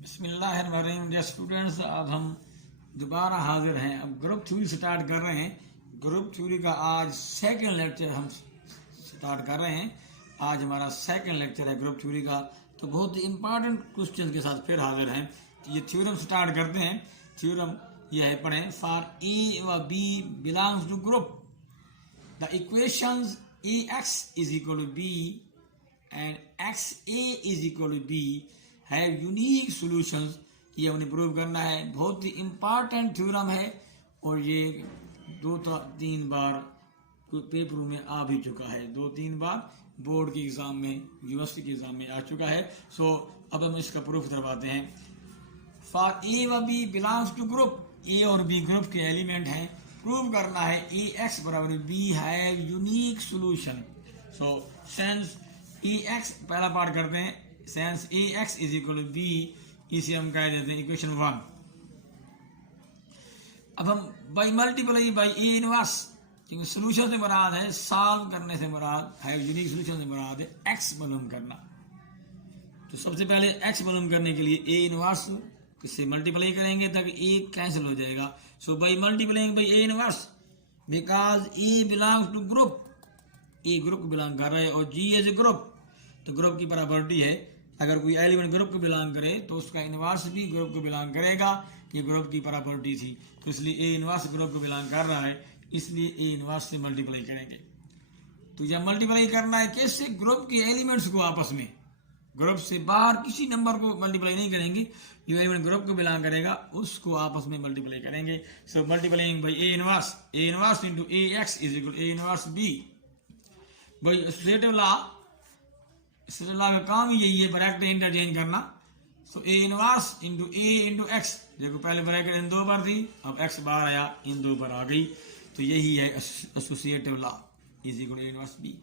बिस्मिल्लाहिर्रहमानिर्रहीम। Dear students, अब हम दोबारा हाजिर हैं। अब ग्रुप थ्योरी स्टार्ट कर रहे हैं। ग्रुप थ्योरी का आज सेकंड लेक्चर हम स्टार्ट कर रहे हैं। आज हमारा सेकंड लेक्चर है ग्रुप थ्योरी का। तो बहुत ही इंपॉर्टेंट क्वेश्चन के साथ फिर हाजिर हैं। तो ये थ्योरम स्टार्ट करते हैं। थ्योरम यह है, पढ़ें। फॉर ए व B belongs to group, the equations ax is equal to b and xa is equal to b have unique solutions। ये हमने प्रूव करना है। बहुत ही इम्पॉर्टेंट थ्योरम है और ये 2-3 बार पेपरों में आ भी चुका है। 2-3 बार बोर्ड के एग्जाम में, यूनिवर्सिटी के एग्जाम में आ चुका है। सो अब हम इसका प्रूफ करवाते हैं। फॉर ए व B belongs to group, a और बी ग्रुप के एलिमेंट हैं। प्रूव करना है ए एक्स बराबर b have unique solution. So since a x, पहला पार्ट करते हैं। Since a x is equal to b, इसे हम कह देते हैं इक्वेशन 1। अब हम by multiply by A inverse, क्योंकि सोल्यूशन से मुराद है, सॉल्व करने से मुराद है, यूनिक सोल्यूशन से मुराद है एक्स मालूम करना। तो सबसे पहले एक्स मालूम करने के लिए ए इनवर्स से मल्टीप्लाई करेंगे ताकि ए कैंसिल हो जाएगा। So by multiplying by A inverse, because A belongs to group, A group को बिलोंग कर रहा है और जी एज ए ग्रुप, तो ग्रुप की प्रॉपर्टी है अगर कोई एलिमेंट ग्रुप को बिलोंग करे तो उसका इनवर्स भी ग्रुप को बिलोंग करेगा। ये ग्रुप की प्रॉपर्टी थी, तो इसलिए ए इनवर्स ग्रुप को बिलोंग कर रहा है, इसलिए ए इनवर्स से मल्टीप्लाई करेंगे। तो जब मल्टीप्लाई करना है कैसे, ग्रुप के एलिमेंट्स को आपस में, ग्रुप से बाहर किसी नंबर को मल्टीप्लाई नहीं करेंगे। जो एलिमेंट ग्रुप को बिलोंग करेगा उसको आपस में मल्टीप्लाई करेंगे। So multiplying by A inverse into A x is equal A inverse B. By associative law का काम ही यही है, ब्रैकेट इंटरचेंज करना। So A inverse into A into X, देखो पहले ब्रैकेट इन दो पर थी, अब एक्स बाहर आया, इन दो पर आ गई। तो यही है associative law is equal A inverse B.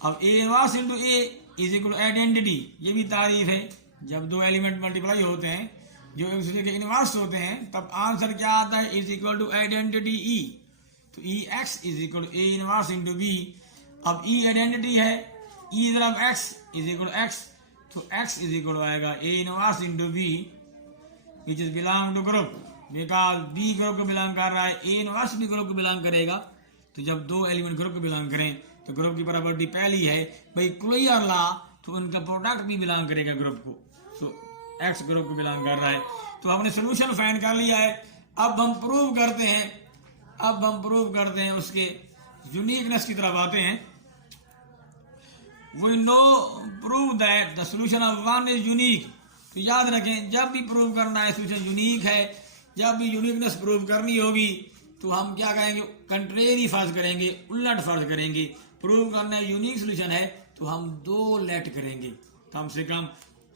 अब A inverse into A is equal identity, ये भी तारीफ है। जब दो एलिमेंट मल्टीप्लाई होते हैं जो एक दूसरे के इनवर्स होते हैं तब आंसर क्या आता है, is equal to identity E. तो E X is equal to A inverse into B. अब ई आइडेंटिटी है, ई तरफ X is equal to X, तो एक्स इज इक्वल आएगा A inverse into B which is belong to group, because B group को belong कर रहा है, A inverse भी ग्रुप को बिलोंग करेगा। तो जब दो एलिमेंट ग्रुप को बिलोंग करें तो ग्रुप की प्रॉपर्टी पहली है भाई क्लियर लॉ, तो उनका प्रोडक्ट भी बिलोंग करेगा ग्रुप को। सो एक्स ग्रुप को बिलोंग कर रहा है। तो हमने सोल्यूशन फाइंड कर लिया है। अब हम प्रूव करते हैं, उसके यूनिकनेस की तरफ आते हैं। We know prove that the solution of one is unique. तो याद रखें, जब भी प्रूव करना है सोल्यूशन यूनिक है, जब भी यूनिकनेस प्रूव करनी होगी तो हम क्या कहेंगे, कंट्रेरी फर्ज करेंगे, उलट फर्ज करेंगे। प्रूव करना है यूनिक सोल्यूशन है तो हम दो लेट करेंगे कम से कम।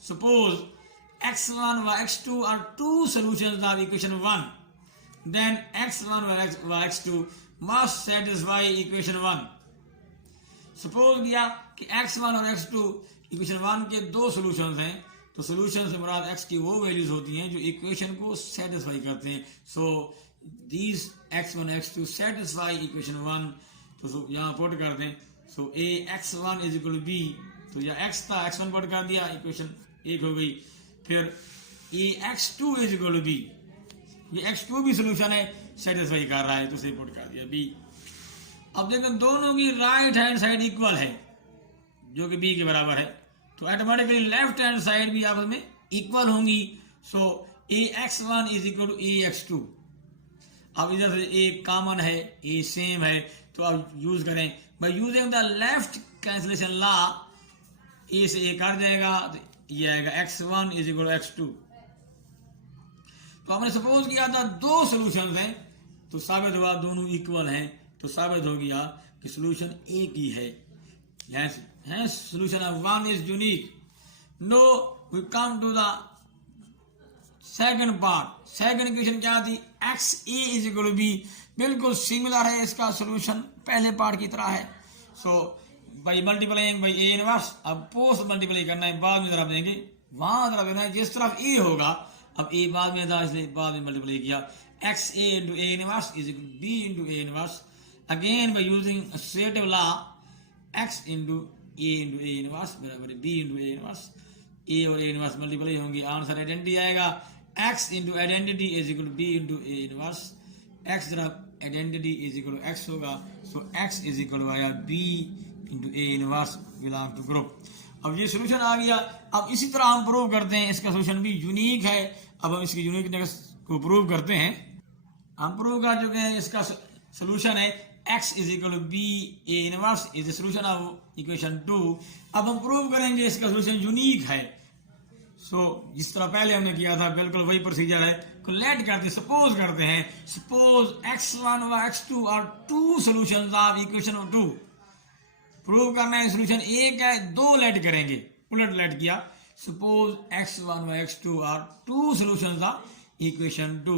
सपोज x1 व x2 are two solutions of equation 1, then x1 व x2 must satisfy equation 1। Suppose किया कि x1 और x2 इक्वेशन 1 के दो सॉल्यूशंस हैं, तो सॉल्यूशन से मुराद x की वो वैल्यूज होती हैं जो इक्वेशन को सेटिस्फाई करते हैं। So these x1 x2 satisfy equation 1। तो यहाँ पुट कर दें। So a x1 is equal to b, तो या x था, x1 पुट कर दिया, इक्वेशन एक हो गई। फिर a x2 is equal to b, ये x2 भी सोल्यूशन है, सेटिस्फाई कर रहा है, तो उसे पुट कर दिया बी। अब देखें दोनों की राइट हैंड साइड इक्वल है जो कि बी के बराबर है, तो ऑटोमेटिकली लेफ्ट हैंड साइड भी आपस में इक्वल होंगी। So a x1 is equal to a x2। अब इधर से ए कॉमन है, ए सेम है, तो अब यूज करें by using the left cancellation law. A से ए कट जाएगा, तो ये आएगा x1 is equal to x2। तो हमने सपोज किया था दो सॉल्यूशंस हैं, तो साबित हुआ दोनों इक्वल हैं, तो साबित हो गया कि सॉल्यूशन एक ही है। Solution of one is unique. Now we come to the second part. Second equation क्या थी, X A is equal to B, बिल्कुल सिमिलर है, इसका सॉल्यूशन पहले पार्ट की तरह है। So by multiplying by A inverse, अब पोस्ट मल्टीप्लाई करना है, बाद में तरफ देंगे, वहां तरफ देना है जिस तरफ ए होगा। अब ए बाद में था इसलिए बाद में मल्टीप्लाई किया। X A into A inverse is equal to B into A inverse, again by using associative law, X into A inverse बराबर B into A inverse. A और ए इनवर्स मल्टीप्लाई होंगे, आंसर आइडेंटिटी आएगा। X into identity is equal to B into A inverse, X जरा identity is equal to X होगा, so X is equal to आया B into A inverse belong to group. अब ये solution आ गया। अब इसी तरह हम प्रूव करते हैं, इसका सोल्यूशन भी यूनिक है। अब हम इसकी यूनिकनेस को प्रूव करते हैं। हम प्रूव कर चुके हैं, इसका सोल्यूशन है x is equal to b A inverse is the solution of equation 2। अब हम प्रूव करेंगे इसका सोल्यूशन यूनिक है। सो जिस तरह पहले हमने किया था बिल्कुल वही प्रोसीजर है। लेट करते सपोज करते हैं, सपोज x1 व x2 are two solutions of equation 2। Prove करना है सोल्यूशन एक है, दो लेट करेंगे, उलट लेट किया। सपोज x1 व x2 are two solutions of equation 2,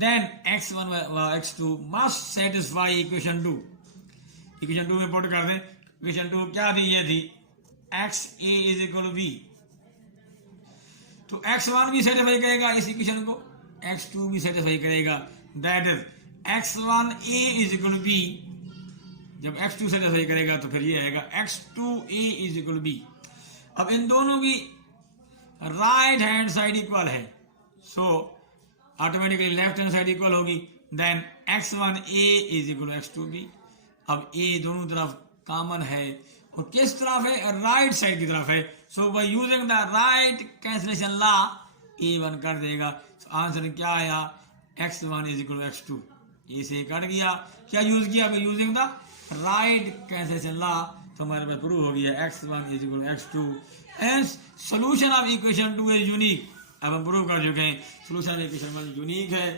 then x1 व x2 must satisfy equation 2। equation 2 में पुट कर दें। equation 2 क्या थी? ये थी xa is equal to b, तो x1 भी सेटिस्फाई करेगा इस इक्वेशन को, x2 भी सेटिस्फाई करेगा। That is x1a is equal to b, जब x2 सेटिस्फाई करेगा तो फिर ये आएगा x2a is equal to b। अब इन दोनों की राइट हैंड साइड इक्वल है, so automatically left hand side equal होगी। Then x1a is equal x2b। अब a दोनों तरफ कॉमन है और किस तरफ है? राइट साइड की तरफ है। So by using the right cancellation law a1 कर देगा। so आंसर क्या आया? x1 is equal x2। ए से कट गया, क्या यूज किया? Bye using the right cancellation law, तो हमारे पास प्रूव हो गया x1 is equal x2। Hence solution of equation 2 is unique. अब हम प्रूव कर चुके हैं सोल्यूशन इक्वेशन 1 यूनिक है।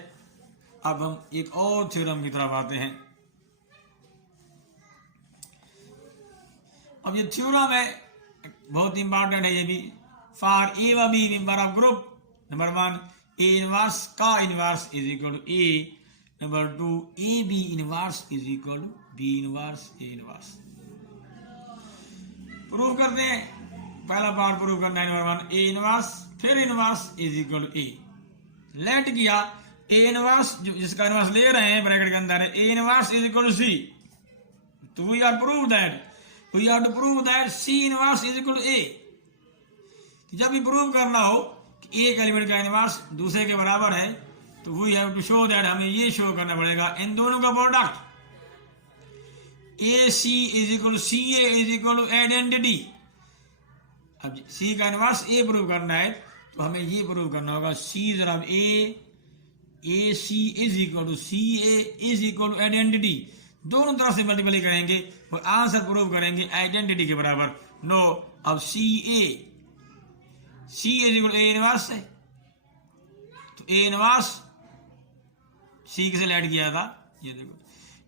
अब हम एक और थ्योरम की तरफ आते हैं। अब ये थ्योरम है, बहुत इंपॉर्टेंट है ये भी। फॉर ए व B member of group, number 1 A inverse का inverse is equal to A, number 2 A B inverse is equal to B inverse A inverse. Prove करते हैं। पहला पार्ट प्रूव करना है, नंबर 1 ए इनवर्स फिर inverse is equal to A. Let किया A inverse, जिसका inverse ले रहे हैं ब्रैकेट के अंदर है, A inverse is equal to C. तो we are prove that C inverse is equal to A. जब भी प्रूव करना हो कि एक एलिमेंट का इनवर्स दूसरे के बराबर है, तो we have to show that, हमें ये शो करना पड़ेगा इन दोनों का product A C is equal to C A is equal to identity. अब सी का इनवर्स ए प्रूव करना है तो हमें ये प्रूव करना होगा सी जरा A C is equal to C A is equal to identity. दोनों तरफ से मल्टीप्लाई करेंगे और आंसर प्रूव करेंगे आइडेंटिटी के बराबर। नो, अब सी इज इक्वल ए इनवर्स है, तो ए इनवर्स सी किसे ऐड किया था? ये देखो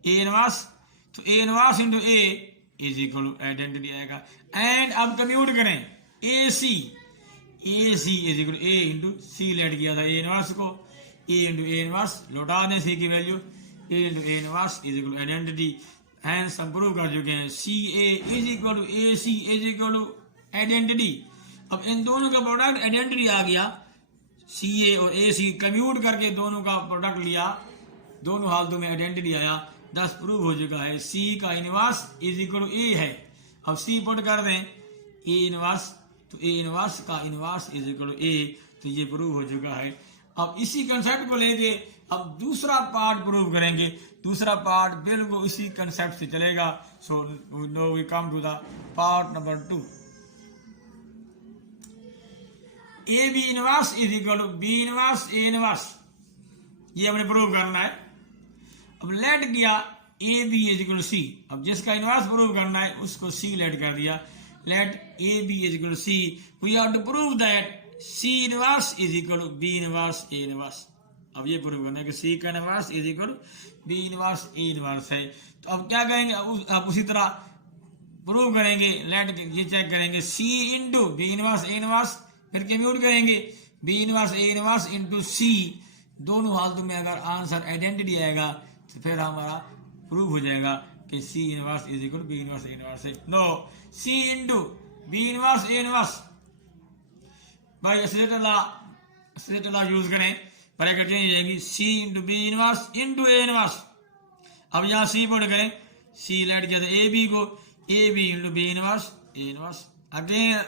ए इनवर्स, तो A inverse into A is equal to identity आएगा। एंड अब कंप्यूट करें A C is equal A into C let किया था ए इनवर्स को, ए इंटू ए इनवर्स लौटा दें सी की value, A into A inverse is equal identity. Hence हम प्रूव कर चुके हैं C A is equal to A C is equal to identity. अब इन दोनों का प्रोडक्ट आइडेंटिटी आ गया, सी ए और ए सी कंप्यूट करके दोनों का प्रोडक्ट लिया, दोनों हालतों में आइडेंटिटी आया, दस प्रूव हो चुका है सी का इनवर्स इज इक्वल टू ए है। अब सी पुट कर दें ए इनवर्स, तो ए इनवर्स का इनवर्स इज इक्वल टू ए, तो ये प्रूव हो चुका है। अब इसी कंसेप्ट को लेके अब दूसरा पार्ट प्रूव करेंगे। दूसरा पार्ट बिल्कुल इसी कंसेप्ट से चलेगा। So now we come to the part number 2। A B inverse is equal to B inverse A inverse, ये हमने प्रूव करना है। अब लेट किया A B is equal to C. अब जिसका इनवर्स प्रूव करना है उसको सी लेट कर दिया। Let A B is equal to C, we have to prove that C inverse is equal to B inverse A inverse. अब ये प्रूव करना है कि सी का inverse is equal to B inverse A inverse है। तो अब क्या करेंगे? अब उसी तरह प्रूव करेंगे। लेट ये चेक करेंगे सी इंटू बी इनवर्स ए इनवर्स, फिर कंप्यूट करेंगे बी इनवर्स ए इनवर्स इंटू सी। दोनों हालतों में अगर आंसर आइडेंटिटी आएगा तो फिर हमारा प्रूव हो जाएगा कि C inverse is equal to B inverse A inverse है। Now, C into B inverse ए इनवर्स, भाई एसोसिएटेड लॉ यूज करें, ब्रैकेट चेंज हो जाएगी C into B inverse into A inverse. अब यहाँ सी पुट करें, सी लेट किया था ए बी को, A B into B inverse A inverse. Again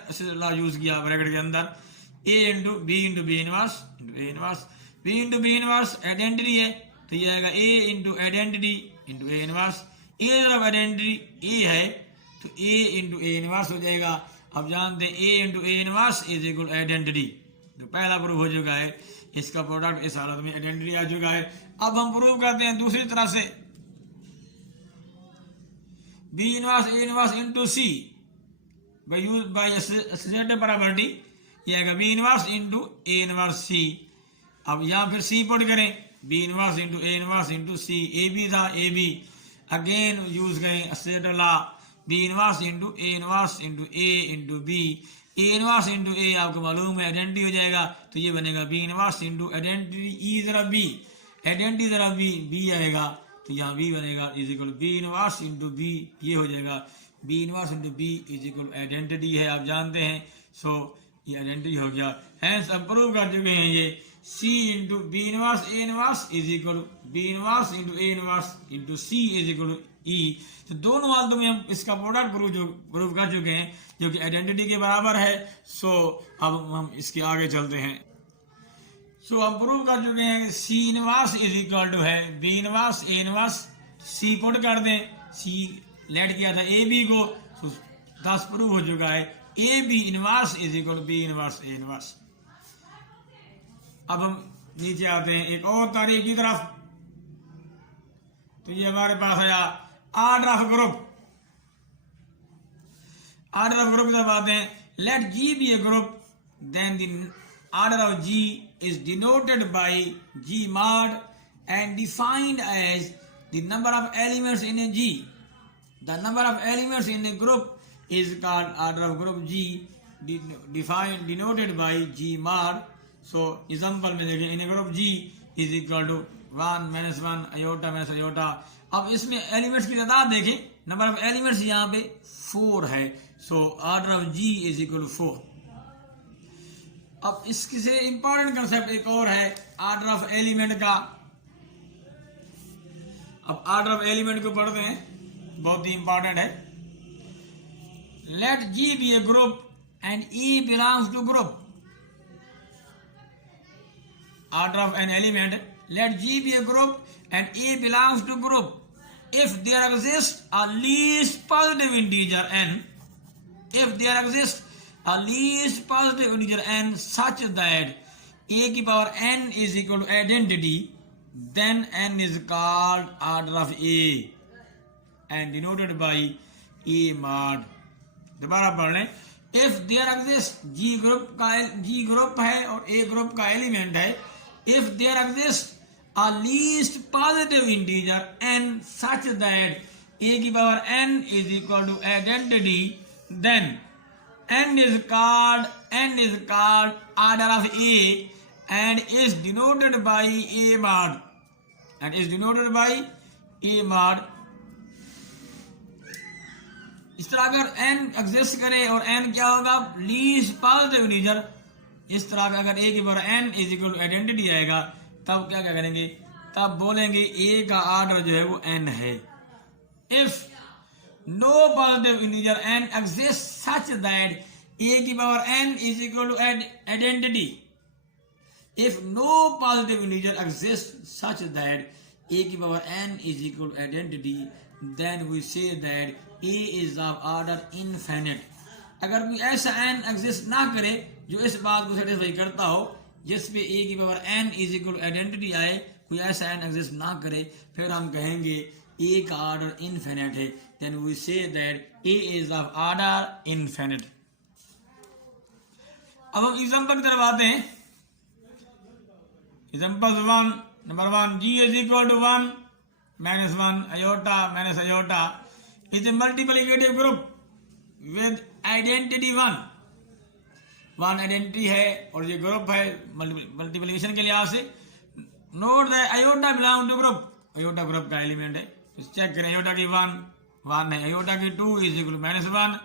law use किया ब्रैकेट के अंदर, A into B inverse B into B inverse identity है तो ये आएगा A into identity into A inverse. A जब आइडेंटिटी ए है तो ए इंटू ए इनवर्स हो जाएगा। अब जानते हैं A into A inverse is equal identity, तो पहला प्रूफ हो चुका है, इसका प्रोडक्ट इस हालत में आइडेंटिटी आ चुका है। अब हम प्रूव करते हैं दूसरी तरह से, B inverse A inverse into C by associative property, ये आएगा B inverse into A inverse C. अब यहाँ फिर सी पुट करें, B inverse into A inverse into C, A B था ए बी, अगेन यूज करें associative law, B inverse into A inverse into A into B, A inverse into A आपको मालूम है identity हो जाएगा, तो ये बनेगा बी इनवर्स इंटू आइडेंटिटी ई जरा बी, आइडेंटिटी जरा बी आएगा तो यहाँ बी बनेगा is equal B inverse into b, ये हो जाएगा b inverse into b is equal identity है, आप जानते हैं। सो ये आइडेंटिटी हो गया, हैंस अब प्रूव कर चुके हैं ये C into B inverse A inverse is equal B inverse into A inverse into C is equal E. तो दोनों हालतों में हम इसका प्रोडक्ट प्रूव कर चुके हैं जो कि आइडेंटिटी के बराबर है। सो अब हम इसके आगे चलते हैं। सो हम प्रूव कर चुके हैं C inverse is equal to है बी इनवर्स ए इनवर्स, सी पुट कर दें, सी लेट किया था ए बी को, तो 10 प्रूव हो चुका है a B inverse is equal B inverse A inverse. अब हम नीचे आते हैं एक और तारीफ की तरफ, तो ये हमारे पास आया order of group. Order of group जब आते हैं, let G be a group then the order of G is denoted by G mod and defined as the number of elements in a G. The number of elements in a group is called order of group G, denoted by G mod. So example में देखें, in a group G is equal to 1 minus 1 iota minus iota। अब इसमें elements की तादाद देखें, number of elements यहाँ पे 4 है, सो order of G is equal to 4। अब इसके से इंपॉर्टेंट कंसेप्ट एक और है ऑर्डर ऑफ एलिमेंट का। अब ऑर्डर ऑफ एलिमेंट को पढ़ते हैं, बहुत ही इंपॉर्टेंट है। Let G be a group and e belongs to group. Order of an element, let G be a group and e belongs to group if there exist a least positive integer n, if there exists a least positive integer n such that a की power n is equal to identity, then n is called order of a and denoted by a mod। दोबारा पढ़ लें, if there exists G group है और A group का element है, if there exists a least positive integer n such that a की power n is equal to identity, then n is called order of A and is denoted by A mod इस तरह अगर n exist करे और n क्या होगा, least positive integer, इस तरह का अगर a की power n is equal to identity आएगा, तब क्या करेंगे, तब बोलेंगे a का ऑर्डर जो है वो n है। If no positive integer n exists such that a की power n is equal to identity, if no positive integer exists such that a की power n is equal to identity, then we say that a is of order infinite। अगर कोई ऐसा n exist ना करे जो इस बात को सेटिस्फाई करता हो, जिसपे a की power n is equal to identity आए, कोई ऐसा n exist ना करे, फिर हम कहेंगे a का ऑर्डर इनफिनिट है, then we say that a is of order infinite। अब हम एग्जांपल की तरफ आते हैं। Example 1, number 1, G is equal to 1 minus 1 iota minus iota is a multiplicative group with identity 1। 1 identity है और ये ग्रुप है मल्टीप्लिकेशन के लिहाज से। Note that iota belong to group, iota group का एलिमेंट है, चेक करें, आयोटा की 1 है, आयोटा की 2 इज इक्वल टू -1,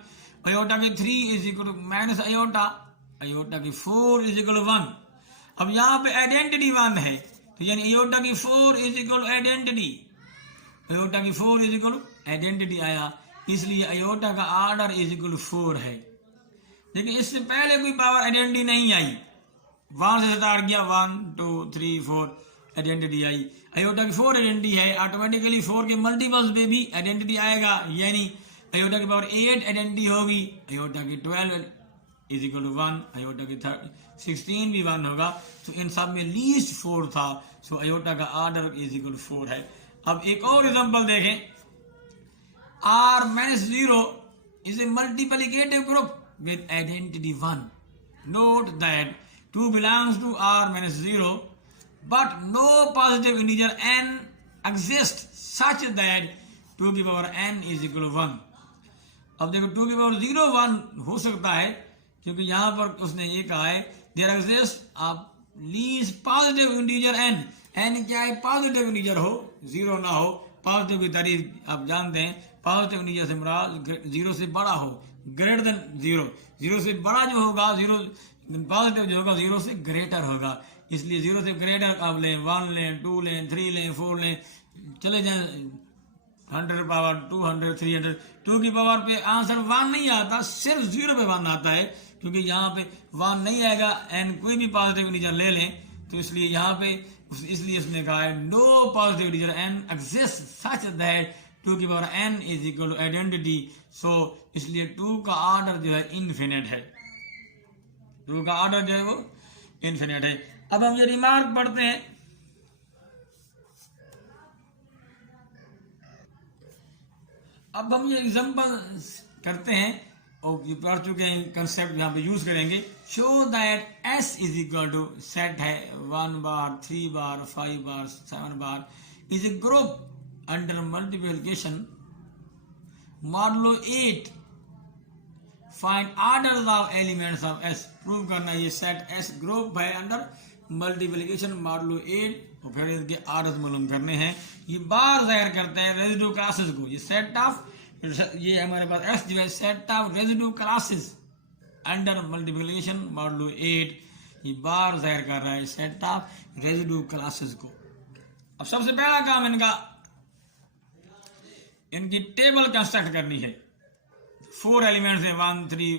आयोटा की 3 is equal to minus iota, iota की 4 इज इक्वल टू 1। अब यहाँ पे आइडेंटिटी 1 है, तो यानी आयोटा की 4 is equal to identity, iota की 4 इज इक्वल टू आइडेंटिटी आया, इसलिए आयोटा का ऑर्डर इज इक्वल टू 4 है। लेकिन इससे पहले कोई पावर आइडेंटिटी नहीं आई, वहां से स्टार्ट किया 1 2 3 4 आइडेंटिटी आई। आयोटा की 4 आइडेंटिटी है, ऑटोमेटिकली 4 के मल्टीपल्स पे भी आइडेंटिटी आएगा, यानी आयोटा की पावर 8 आइडेंटिटी होगी, आयोटा की 12 इज इक्वल टू 1, आयोटा की 16 भी 1 होगा। तो इन सब में लीस्ट 4 था, सो आयोटा का ऑर्डर इज इक्वल टू 4 है। अब एक और एग्जांपल देखें, r-0 is a multiplicative group with identity 1. Note that 2 belongs to r-0, but no positive integer n exists such that 2 की power n is equal to 1. अब देखो 2 की पावर 0 1 हो सकता है, क्योंकि यहां पर उसने ये कहा है there exist least positive integer n। n क्या है? पॉजिटिव इंटीजर हो, 0 ना हो। पॉजिटिव की तारीफ आप जानते हैं, पॉजिटिव इंटीजर से मुराद 0 से बड़ा हो, ग्रेटर देन 0। 0 से बड़ा जो होगा, 0 पॉजिटिव जो होगा 0 से ग्रेटर होगा, इसलिए 0 से ग्रेटर आप लें, 1 लें, 2 लें, 3 लें, 4 लें, चले जाएं 100 पावर 200 300। 2 की पावर पे आंसर 1 नहीं आता, सिर्फ 0 पे 1 आता है, क्योंकि यहाँ पे 1 नहीं आएगा। एन कोई भी पॉजिटिव इंटीजर ले लें, तो इसलिए यहाँ पे इसलिए इसने कहा है no positive integer N exist such that 2 की power n is equal to identity. So इसलिए 2 का ऑर्डर जो है इनफिनिट है, 2 का ऑर्डर जो है वो इनफिनिट है। अब हम ये रिमार्क पढ़ते हैं, अब हम ये एग्जांपल करते हैं और ये पढ़ चुके हैं, कंसेप्ट यहाँ पे यूज करेंगे। Show that s is equal to set है 1 bar 3 bar 5 bar 7 bar is a group under multiplication modulo 8 find orders of elements of s। Prove करना ये सेट s ग्रुप है अंडर मल्टीप्लिकेशन मॉडुलो 8 और फिर इसके orders मालूम करने हैं। ये बार जाहिर करता है रेजिड्यू क्लासेस को, ये सेट ऑफ, ये हमारे पास s जो है set of residue classes under multiplication modulo 8, ये बार जाहिर कर रहा है सेट ऑफ रेजिड्यू क्लासेस को। अब सबसे पहला काम इनका, इनकी टेबल कंस्ट्रक्ट करनी है। 4 एलिमेंट्स हैं 1 3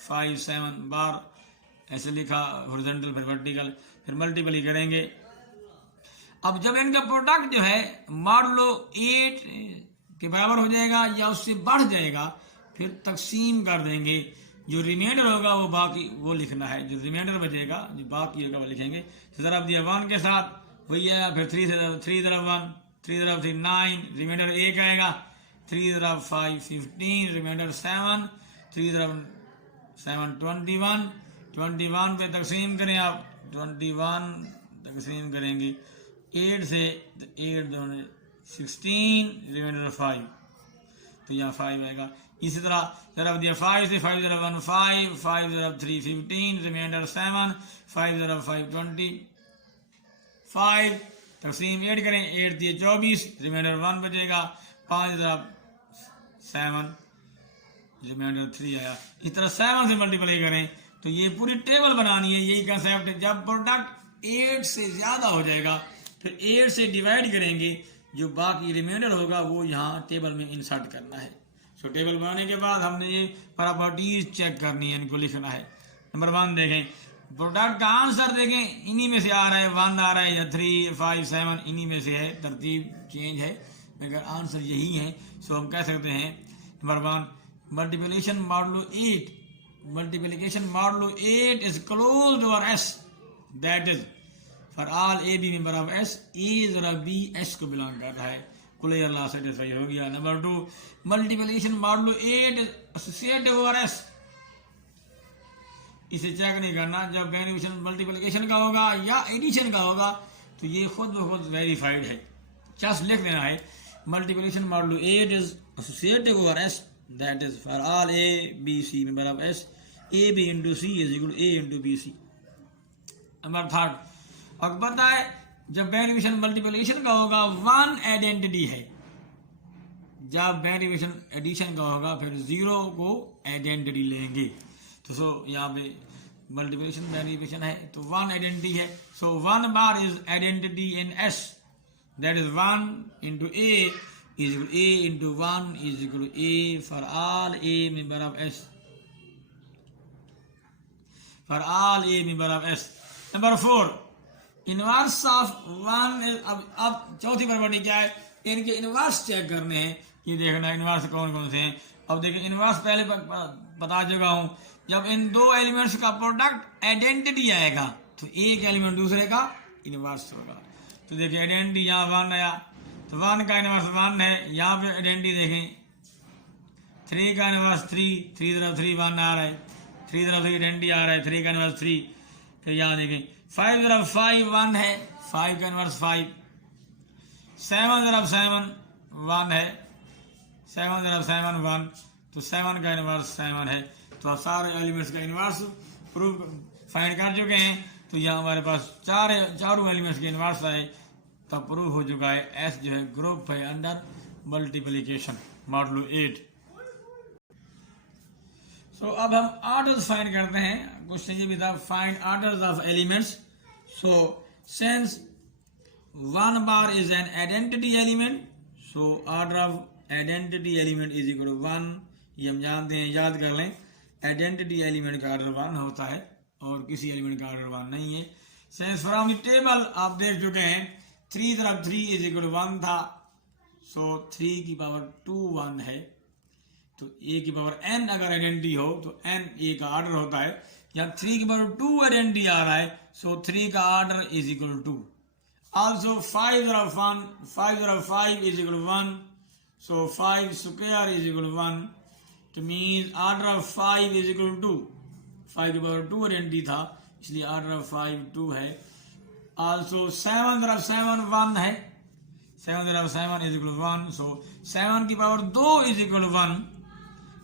5 7 बार, ऐसे लिखा हॉरिजॉन्टल फिर वर्टिकल, फिर मल्टीपल ही करेंगे। अब जब इनका प्रोडक्ट जो है मॉडुलो 8 के बराबर हो जाएगा या उससे बढ़ जाएगा, फिर तकसीम कर देंगे, जो रिमाइंडर होगा वो बाकी वो लिखना है, जो रिमाइंडर बचेगा जो बाकी होगा वो लिखेंगे। तरफ दिया 1 के साथ वही आया, फिर 3 तरफ 1, 3 तरफ 3 9, रिमाइंडर 1 आएगा, 3 तरफ 5 15, रिमाइंडर 7, 3 तरफ 7 21 पे तकसीम करें आप, 21 तकसीम करेंगे 8 से, 8 दोनों 16, रिमाइंडर 5, तो यहाँ 5 आएगा। इसी तरह तरफ दिया 5 से 5 तरफ 1 5, 5 तरफ 3 15, रिमाइंडर 7, 5 तरफ 5 25, तकसीम 8 करें, 8 दिए 24, रिमाइंडर 1 बचेगा, 5 तरफ 7, रिमाइंडर 3 आया। इस तरह 7 से मल्टीप्लाई करें, तो ये पूरी टेबल बनानी है, यही कंसेप्ट है। जब प्रोडक्ट 8 से ज्यादा हो जाएगा, फिर 8 से डिवाइड करेंगे, जो बाकी रिमाइंडर होगा वो यहाँ टेबल में इंसर्ट करना है। सो टेबल बनाने के बाद हमने ये प्रॉपर्टीज चेक करनी है, इनको लिखना है। नंबर 1 देखें, प्रोडक्ट का आंसर देखें, इन्हीं में से आ रहा है, 1 आ रहा है या 3 5 7, इन्हीं में से है, तरतीब चेंज है, मगर आंसर यही है। सो हम कह सकते हैं number 1 multiplication modulo 8 is close to our s, that is for all a b member of s, a जरा b s को बिलोंग कर रहा है, कुल अल्लाह सेटिस्फाई हो गया। Number 2 multiplication modulo 8 is associative over s, इसे चेक नहीं करना, जब वेरिएशन मल्टीप्लिकेशन का होगा या एडिशन का होगा तो ये खुद ब खुद वेरीफाइड है, जस्ट लिख देना है multiplication modulo 8 is associative over s, that is for all a b c member of s, a b into c is equal to a into b c। Number 3 अब पता है जब वेरिएशन मल्टीप्लिकेशन का होगा 1 identity है, जब variation addition का होगा फिर 0 को आइडेंटिटी लेंगे। तो सो यहाँ पे मल्टीप्लिकेशन वेरिएशन है तो 1 आइडेंटिटी है, सो 1 bar is identity in s, that is 1 into a is equal to a into 1 is equal to a for all a member of s। For all A member of S. Number 4, inverse of 1 अब चौथी property क्या है, इनके inverse check करने हैं। ये देखना inverse कौन कौन से हैं। अब देखिए इनवर्स पहले बता चुका हूं, जब इन दो एलिमेंट्स का प्रोडक्ट आइडेंटिटी आएगा तो एक एलिमेंट दूसरे का इनवर्स होगा। तो देखिए आइडेंटिटी यहाँ 1 आया तो 1 का इनवर्स 1 है। यहाँ पे आइडेंटिटी देखें 3 का इनवर्स 3 तरफ 3 1 आ रहा है, 3 तरफ 3 आइडेंटिटी आ रहा है, 3 का इनवर्स 3। फिर यहाँ देखें 5 तरफ 5 1 है, 5 का इनवर्स 5। 7 तरफ 7 1 है, 7 तरफ 7 1, तो 7 का इनवर्स 7 है। तो आप सारे एलिमेंट्स का इनवर्स प्रूव फाइंड कर चुके हैं। तो यहाँ हमारे पास चारों एलिमेंट्स के इनवर्स आए, तब प्रूव हो चुका है एस जो है ग्रुप है अंडर मल्टीप्लिकेशन मॉडुलो 8। सो अब हम ऑर्डर्स फाइंड करते हैं। क्वेश्चन ये भी था, find orders of elements. So since 1 bar is an identity element, so order of identity element is equal to 1। ये हम जानते हैं, याद कर लें। आइडेंटिटी एलिमेंट का ऑर्डर 1 होता है और किसी एलिमेंट का ऑर्डर 1 नहीं है। सिंस फ्रॉम द टेबल आप देख चुके हैं 3 तरफ 3 इज इक्वल टू 1 था, सो 3 की पावर 2 1 है। तो ए की पावर n अगर आइडेंटिटी हो तो n ए का ऑर्डर होता है। या 3 की पावर 2 आइडेंटिटी आ रहा है, सो 3 का order is equal to 2। Also 5 तरफ 5 is equal to 1, so 5 square is equal to 1। तो mean order of 5 is equal to 2। 5 की पावर 2 आइडेंटिटी था, इसलिए ऑर्डर ऑफ 5 2 है। ऑल्सो 7 तरफ 7 1 है, 7 तरफ 7 इज इक्वल टू 1, सो 7 की power 2 is equal to 1।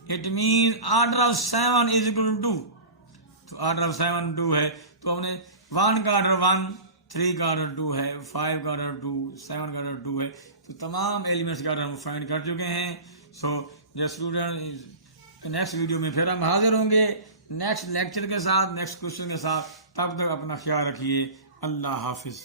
It mean order of 7 is equal to 2। तो ऑर्डर ऑफ 7 2 है। तो हमने 1 का ऑर्डर 1, 3 का ऑर्डर 2 है, 5 का ऑर्डर 2, 7 का ऑर्डर 2 है। तो तमाम एलिमेंट्स का ऑर्डर हम फाइंड कर चुके हैं। So the student, next video में फिर हम हाजिर होंगे नेक्स्ट लेक्चर के साथ, नेक्स्ट क्वेश्चन के साथ। तब तक अपना ख्याल रखिए। अल्लाह हाफिज।